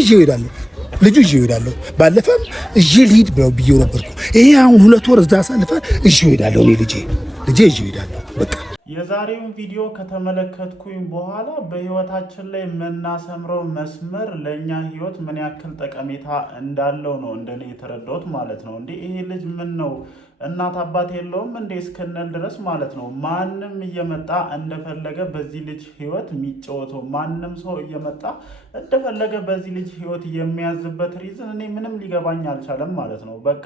ይዤው እሄዳለሁ። ልጁ ይዤው እሄዳለሁ። ባለፈም እዤ ልሂድ ብዬው ነበርኩ። ይሄ አሁን 2 ወር እዛ አሳልፈ ይዤው እሄዳለሁ። እኔ ልጄ ይዤው እሄዳለሁ። በቃ የዛሬውን ቪዲዮ ከተመለከትኩኝ በኋላ በህይወታችን ላይ የምናሰምረው መስመር ለእኛ ህይወት ምን ያክል ጠቀሜታ እንዳለው ነው እንደኔ የተረዳሁት ማለት ነው። እንዴ ይሄ ልጅ ምን ነው እናት አባት የለውም እንዴ እስክንል ድረስ ማለት ነው። ማንም እየመጣ እንደፈለገ በዚህ ልጅ ህይወት የሚጫወተው ማንም ሰው እየመጣ እንደፈለገ በዚህ ልጅ ህይወት የሚያዝበት ሪዝን እኔ ምንም ሊገባኝ አልቻለም ማለት ነው። በቃ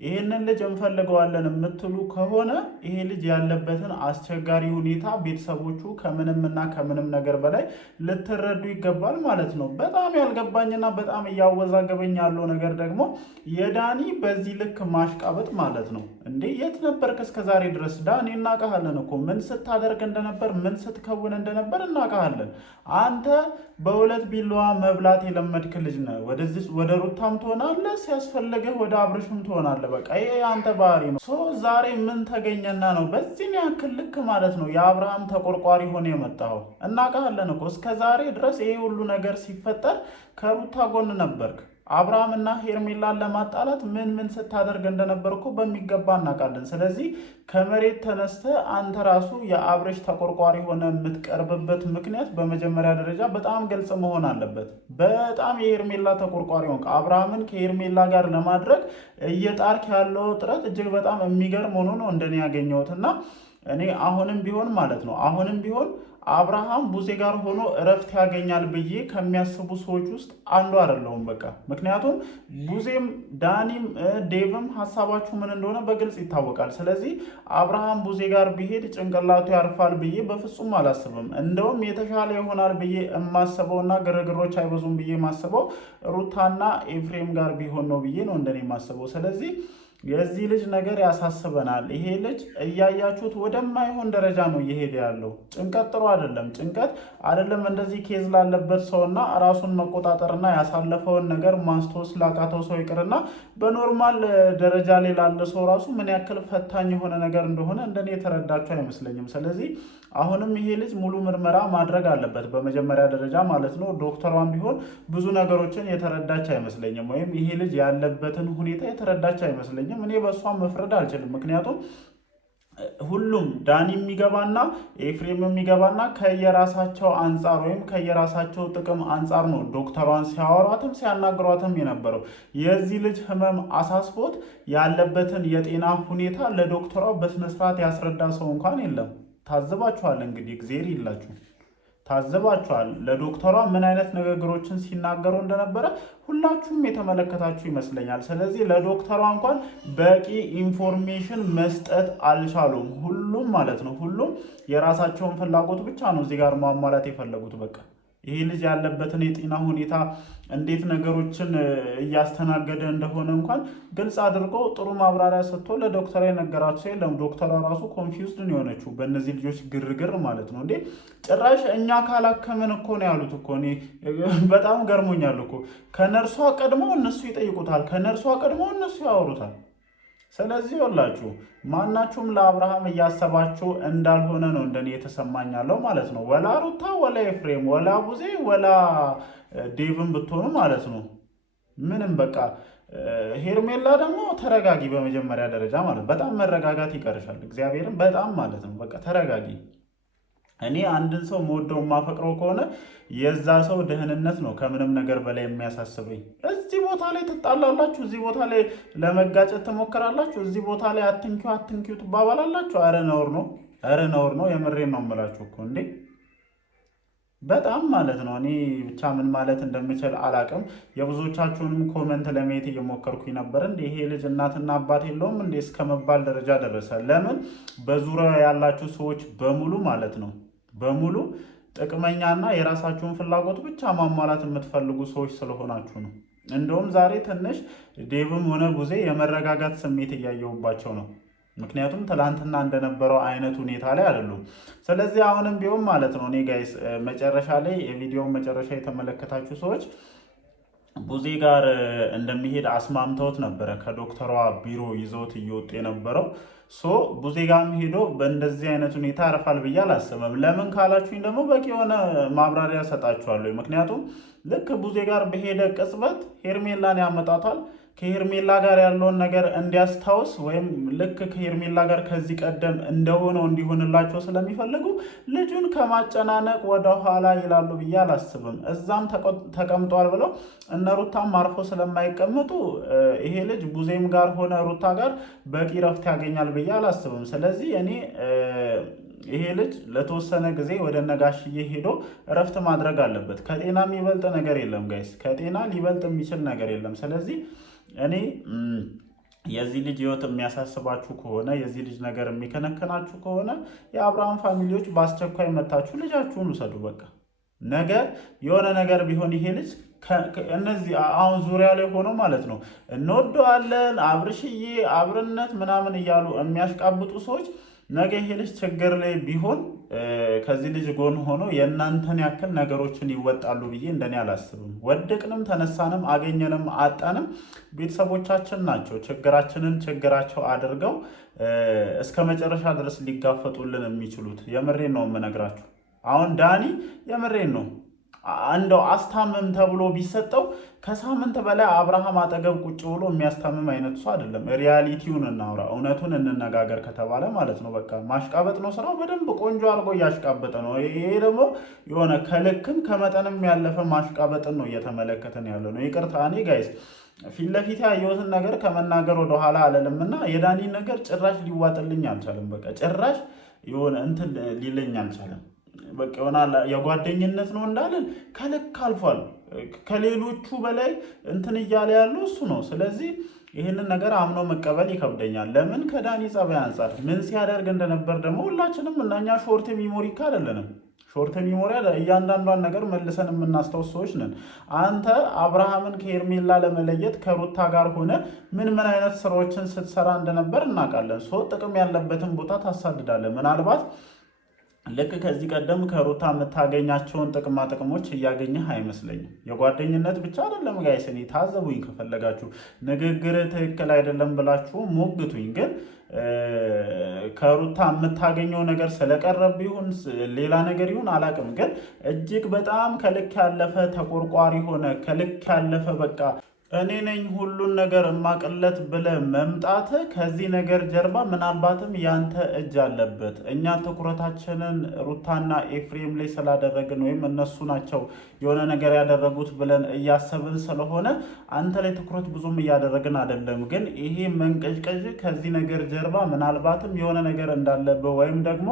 ይሄንን ልጅ እንፈልገዋለን የምትሉ ከሆነ ይሄ ልጅ ያለበትን አስቸጋሪ ሁኔታ ቤተሰቦቹ ከምንምና ከምንም ነገር በላይ ልትረዱ ይገባል ማለት ነው። በጣም ያልገባኝና በጣም እያወዛገበኝ ያለው ነገር ደግሞ የዳኒ በዚህ ልክ ማሽቃበጥ ማለት ነው። እንዴ የት ነበርክ እስከዛሬ ድረስ ዳኒ? እናውቃለን እኮ ምን ስታደርግ እንደነበር ምን ስትከውን እንደነበር እናውቃለን። አንተ በሁለት ቢላዋ መብላት የለመድክ ልጅ ነህ። ወደ ሩታም ትሆናለህ፣ ሲያስፈልግህ ወደ አብርሽም ትሆናለህ። በቃ ይሄ አንተ ባህሪ ነው። ዛሬ ምን ተገኘና ነው በዚህ ያክል ልክ ማለት ነው የአብርሃም ተቆርቋሪ ሆነ የመጣው? እናውቃለን እኮ እስከዛሬ ድረስ ይሄ ሁሉ ነገር ሲፈጠር ከሩታ ጎን ነበርክ። አብርሃም እና ሄርሜላን ለማጣላት ምን ስታደርግ እንደነበር እኮ በሚገባ እናውቃለን። ስለዚህ ከመሬት ተነስተ አንተ ራሱ የአብርሽ ተቆርቋሪ ሆነ የምትቀርብበት ምክንያት በመጀመሪያ ደረጃ በጣም ግልጽ መሆን አለበት። በጣም የሄርሜላ ተቆርቋሪ ሆንክ። አብርሃምን ከሄርሜላ ጋር ለማድረግ እየጣርክ ያለው ጥረት እጅግ በጣም የሚገርም ሆኖ ነው እንደኔ ያገኘሁትና እኔ አሁንም ቢሆን ማለት ነው አብርሃም ቡዜ ጋር ሆኖ እረፍት ያገኛል ብዬ ከሚያስቡ ሰዎች ውስጥ አንዱ አይደለሁም። በቃ ምክንያቱም ቡዜም ዳኒም ዴቭም ሀሳባችሁ ምን እንደሆነ በግልጽ ይታወቃል። ስለዚህ አብርሃም ቡዜ ጋር ቢሄድ ጭንቅላቱ ያርፋል ብዬ በፍጹም አላስብም። እንደውም የተሻለ ይሆናል ብዬ የማስበውና ግርግሮች አይበዙም ብዬ የማስበው ሩታና ኤፍሬም ጋር ቢሆን ነው ብዬ ነው እንደኔ የማስበው። ስለዚህ የዚህ ልጅ ነገር ያሳስበናል። ይሄ ልጅ እያያችሁት ወደማይሆን ደረጃ ነው እየሄደ ያለው። ጭንቀት ጥሩ አይደለም። ጭንቀት አይደለም እንደዚህ ኬዝ ላለበት ሰውና ራሱን መቆጣጠርና ያሳለፈውን ነገር ማስታወስ ላቃተው ሰው ይቅርና በኖርማል ደረጃ ላይ ላለ ሰው ራሱ ምን ያክል ፈታኝ የሆነ ነገር እንደሆነ እንደኔ የተረዳችሁ አይመስለኝም። ስለዚህ አሁንም ይሄ ልጅ ሙሉ ምርመራ ማድረግ አለበት በመጀመሪያ ደረጃ ማለት ነው። ዶክተሯን ቢሆን ብዙ ነገሮችን የተረዳች አይመስለኝም፣ ወይም ይሄ ልጅ ያለበትን ሁኔታ የተረዳች አይመስለኝም። እኔ በእሷ መፍረድ አልችልም። ምክንያቱም ሁሉም ዳኒ የሚገባና ኤፍሬም የሚገባና ከየራሳቸው አንጻር ወይም ከየራሳቸው ጥቅም አንጻር ነው ዶክተሯን ሲያወሯትም ሲያናግሯትም የነበረው። የዚህ ልጅ ህመም አሳስቦት ያለበትን የጤና ሁኔታ ለዶክተሯ በስነስርዓት ያስረዳ ሰው እንኳን የለም። ታዘባችኋል እንግዲህ እግዚአብሔር ይላችሁ። ታዘባችኋል ለዶክተሯ ምን አይነት ንግግሮችን ሲናገሩ እንደነበረ ሁላችሁም የተመለከታችሁ ይመስለኛል። ስለዚህ ለዶክተሯ እንኳን በቂ ኢንፎርሜሽን መስጠት አልቻሉም። ሁሉም ማለት ነው ሁሉም የራሳቸውን ፍላጎት ብቻ ነው እዚህ ጋር ማሟላት የፈለጉት። በቃ ይሄ ልጅ ያለበትን የጤና ሁኔታ እንዴት ነገሮችን እያስተናገደ እንደሆነ እንኳን ግልጽ አድርጎ ጥሩ ማብራሪያ ሰጥቶ ለዶክተሯ የነገራቸው የለም። ዶክተሯ ራሱ ኮንፊውዝድ ነው የሆነችው በእነዚህ ልጆች ግርግር ማለት ነው። እንዴ ጭራሽ እኛ ካላከምን እኮ ነው ያሉት እኮ። እኔ በጣም ገርሞኛል እኮ። ከነርሷ ቀድሞ እነሱ ይጠይቁታል፣ ከነርሷ ቀድሞ እነሱ ያወሩታል። ስለዚህ ወላችሁ ማናችሁም ለአብርሃም እያሰባችሁ እንዳልሆነ ነው እንደኔ የተሰማኛለው ማለት ነው። ወላ ሩታ ወላ ኤፍሬም ወላ ቡዜ ወላ ዴቭን ብትሆኑ ማለት ነው ምንም በቃ። ሄርሜላ ደግሞ ተረጋጊ በመጀመሪያ ደረጃ ማለት በጣም መረጋጋት ይቀርሻል። እግዚአብሔርን በጣም ማለት ነው በቃ ተረጋጊ። እኔ አንድን ሰው መወደው ማፈቅረው ከሆነ የዛ ሰው ደህንነት ነው ከምንም ነገር በላይ የሚያሳስበኝ። እዚህ ቦታ ላይ ትጣላላችሁ፣ እዚህ ቦታ ላይ ለመጋጨት ትሞክራላችሁ፣ እዚህ ቦታ ላይ አትንኪው ትባባላላችሁ። አረ ነውር ነው፣ አረ ነውር ነው። የምሬን ነው የምላችሁ እኮ እንዴ በጣም ማለት ነው። እኔ ብቻ ምን ማለት እንደምችል አላቅም። የብዙዎቻችሁንም ኮመንት ለማየት እየሞከርኩኝ ነበር። እንዴ ይሄ ልጅ እናትና አባት የለውም እንዴ እስከመባል ደረጃ ደረሰ። ለምን በዙሪያው ያላችሁ ሰዎች በሙሉ ማለት ነው በሙሉ ጥቅመኛና የራሳችሁን ፍላጎት ብቻ ማሟላት የምትፈልጉ ሰዎች ስለሆናችሁ ነው። እንደውም ዛሬ ትንሽ ዴቭም ሆነ ቡዜ የመረጋጋት ስሜት እያየሁባቸው ነው። ምክንያቱም ትላንትና እንደነበረው አይነት ሁኔታ ላይ አይደሉም። ስለዚህ አሁንም ቢሆን ማለት ነው እኔ ጋይስ መጨረሻ ላይ የቪዲዮውን መጨረሻ የተመለከታችሁ ሰዎች ቡዜ ጋር እንደሚሄድ አስማምተውት ነበረ። ከዶክተሯ ቢሮ ይዘውት እየወጡ የነበረው ቡዜ ጋም ሄዶ በእንደዚህ አይነት ሁኔታ ያርፋል ብዬ አላስብም። ለምን ካላችሁኝ ደግሞ በቂ የሆነ ማብራሪያ ሰጣችኋለሁ። ምክንያቱም ልክ ቡዜ ጋር በሄደ ቅጽበት ሄርሜላን ያመጣታል። ከሄርሜላ ጋር ያለውን ነገር እንዲያስታውስ ወይም ልክ ከሄርሜላ ጋር ከዚህ ቀደም እንደሆነው እንዲሆንላቸው ስለሚፈልጉ ልጁን ከማጨናነቅ ወደ ኋላ ይላሉ ብዬ አላስብም። እዛም ተቀምጧል ብለው እነ ሩታም አርፎ ስለማይቀመጡ ይሄ ልጅ ቡዜም ጋር ሆነ ሩታ ጋር በቂ ረፍት ያገኛል ብዬ አላስብም። ስለዚህ እኔ ይሄ ልጅ ለተወሰነ ጊዜ ወደ ነጋሽዬ ሄዶ እረፍት ማድረግ አለበት። ከጤና የሚበልጥ ነገር የለም ጋይስ፣ ከጤና ሊበልጥ የሚችል ነገር የለም። ስለዚህ እኔ የዚህ ልጅ ህይወት የሚያሳስባችሁ ከሆነ የዚህ ልጅ ነገር የሚከነከናችሁ ከሆነ የአብርሃም ፋሚሊዎች በአስቸኳይ መታችሁ ልጃችሁን ውሰዱ። በቃ ነገ የሆነ ነገር ቢሆን ይሄ ልጅ እነዚህ አሁን ዙሪያ ላይ ሆኖ ማለት ነው እንወደዋለን አብርሽዬ አብርነት ምናምን እያሉ የሚያሽቃብጡ ሰዎች ነገ ይሄ ልጅ ችግር ላይ ቢሆን ከዚህ ልጅ ጎን ሆኖ የእናንተን ያክል ነገሮችን ይወጣሉ ብዬ እንደኔ አላስብም። ወደቅንም ተነሳንም አገኘንም አጣንም ቤተሰቦቻችን ናቸው ችግራችንን ችግራቸው አድርገው እስከ መጨረሻ ድረስ ሊጋፈጡልን የሚችሉት። የምሬን ነው የምነግራችሁ። አሁን ዳኒ የምሬን ነው እንደው አስታምም ተብሎ ቢሰጠው ከሳምንት በላይ አብርሃም አጠገብ ቁጭ ብሎ የሚያስታምም አይነት ሰው አይደለም። ሪያሊቲውን እናውራ፣ እውነቱን እንነጋገር ከተባለ ማለት ነው። በቃ ማሽቃበጥ ነው ስራው። በደንብ ቆንጆ አድርጎ እያሽቃበጠ ነው። ይሄ ደግሞ የሆነ ከልክም ከመጠንም ያለፈ ማሽቃበጥን ነው እየተመለከተን ያለ ነው። ይቅርታ እኔ ጋይስ ፊት ለፊት ያየሁትን ነገር ከመናገር ወደኋላ አለልም እና የዳኒ ነገር ጭራሽ ሊዋጥልኝ አልቻለም። በቃ ጭራሽ የሆነ እንትን ሊለኝ አልቻለም። በቃ ይሆናል የጓደኝነት ነው እንዳለን ከልክ አልፏል። ከሌሎቹ በላይ እንትን እያለ ያለው እሱ ነው። ስለዚህ ይህንን ነገር አምኖ መቀበል ይከብደኛል። ለምን ከዳኒ ጸባይ አንጻር ምን ሲያደርግ እንደነበር ደግሞ ሁላችንም እናኛ ሾርት ሚሞሪ አይደለንም። ሾርት ሚሞሪ እያንዳንዷን ነገር መልሰን የምናስታውስ ሰዎች ነን። አንተ አብርሃምን ከሄርሜላ ለመለየት ከሩታ ጋር ሆነ ምን አይነት ስራዎችን ስትሰራ እንደነበር እናውቃለን። ጥቅም ያለበትን ቦታ ታሳድዳለን። ምናልባት ልክ ከዚህ ቀደም ከሩታ የምታገኛቸውን ጥቅማ ጥቅሞች እያገኘህ አይመስለኝም። የጓደኝነት ብቻ አይደለም ጋይስ፣ እኔ ታዘቡኝ ከፈለጋችሁ። ንግግር ትክክል አይደለም ብላችሁ ሞግቱኝ። ግን ከሩታ የምታገኘው ነገር ስለቀረብ ይሁን ሌላ ነገር ይሁን አላቅም፣ ግን እጅግ በጣም ከልክ ያለፈ ተቆርቋሪ ሆነ ከልክ ያለፈ በቃ እኔ ነኝ ሁሉን ነገር እማቅለት ብለህ መምጣት ከዚህ ነገር ጀርባ ምናልባትም ያንተ እጅ አለበት። እኛ ትኩረታችንን ሩታና ኤፍሬም ላይ ስላደረግን ወይም እነሱ ናቸው የሆነ ነገር ያደረጉት ብለን እያሰብን ስለሆነ አንተ ላይ ትኩረት ብዙም እያደረግን አይደለም። ግን ይሄ መንቀዥቀዥ ከዚህ ነገር ጀርባ ምናልባትም የሆነ ነገር እንዳለብህ ወይም ደግሞ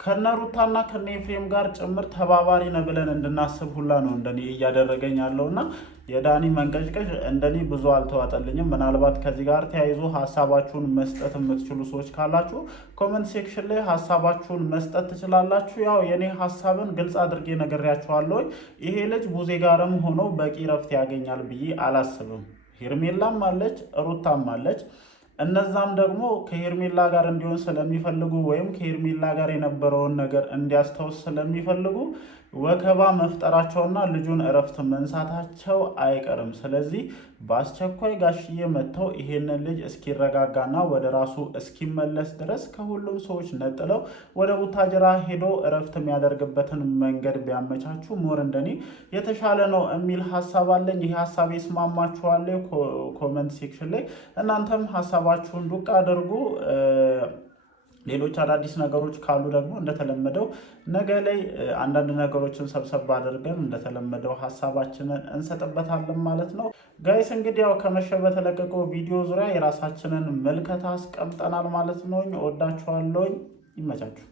ከነ ሩታና ከነ ኤፍሬም ጋር ጭምር ተባባሪ ነው ብለን እንድናስብ ሁላ ነው እንደኔ እያደረገኝ ያለውና የዳኒ መንቀዥቀዥ እንደኔ ብዙ አልተዋጠልኝም። ምናልባት ከዚህ ጋር ተያይዞ ሀሳባችሁን መስጠት የምትችሉ ሰዎች ካላችሁ ኮመንት ሴክሽን ላይ ሀሳባችሁን መስጠት ትችላላችሁ። ያው የኔ ሀሳብን ግልጽ አድርጌ ነግሬያችኋለሁ። ይሄ ልጅ ቡዜ ጋርም ሆኖ በቂ ረፍት ያገኛል ብዬ አላስብም። ሄርሜላም አለች ሩታም አለች። እነዛም ደግሞ ከሄርሜላ ጋር እንዲሆን ስለሚፈልጉ ወይም ከሄርሜላ ጋር የነበረውን ነገር እንዲያስታውስ ስለሚፈልጉ ወከባ መፍጠራቸውና ልጁን እረፍት መንሳታቸው አይቀርም። ስለዚህ በአስቸኳይ ጋሽዬ መጥተው ይሄንን ልጅ እስኪረጋጋና ወደ ራሱ እስኪመለስ ድረስ ከሁሉም ሰዎች ነጥለው ወደ ቡታጅራ ሄዶ እረፍት የሚያደርግበትን መንገድ ቢያመቻቹ ሞር እንደኔ የተሻለ ነው የሚል ሀሳብ አለኝ። ይህ ሀሳብ ይስማማችኋል? ኮመንት ሴክሽን ላይ እናንተም ሀሳባችሁን ዱቅ አድርጉ። ሌሎች አዳዲስ ነገሮች ካሉ ደግሞ እንደተለመደው ነገ ላይ አንዳንድ ነገሮችን ሰብሰብ አድርገን እንደተለመደው ሀሳባችንን እንሰጥበታለን ማለት ነው። ጋይስ እንግዲህ ያው ከመሸ በተለቀቀው ቪዲዮ ዙሪያ የራሳችንን ምልከታ አስቀምጠናል ማለት ነው። እወዳችኋለሁ። ይመቻችሁ።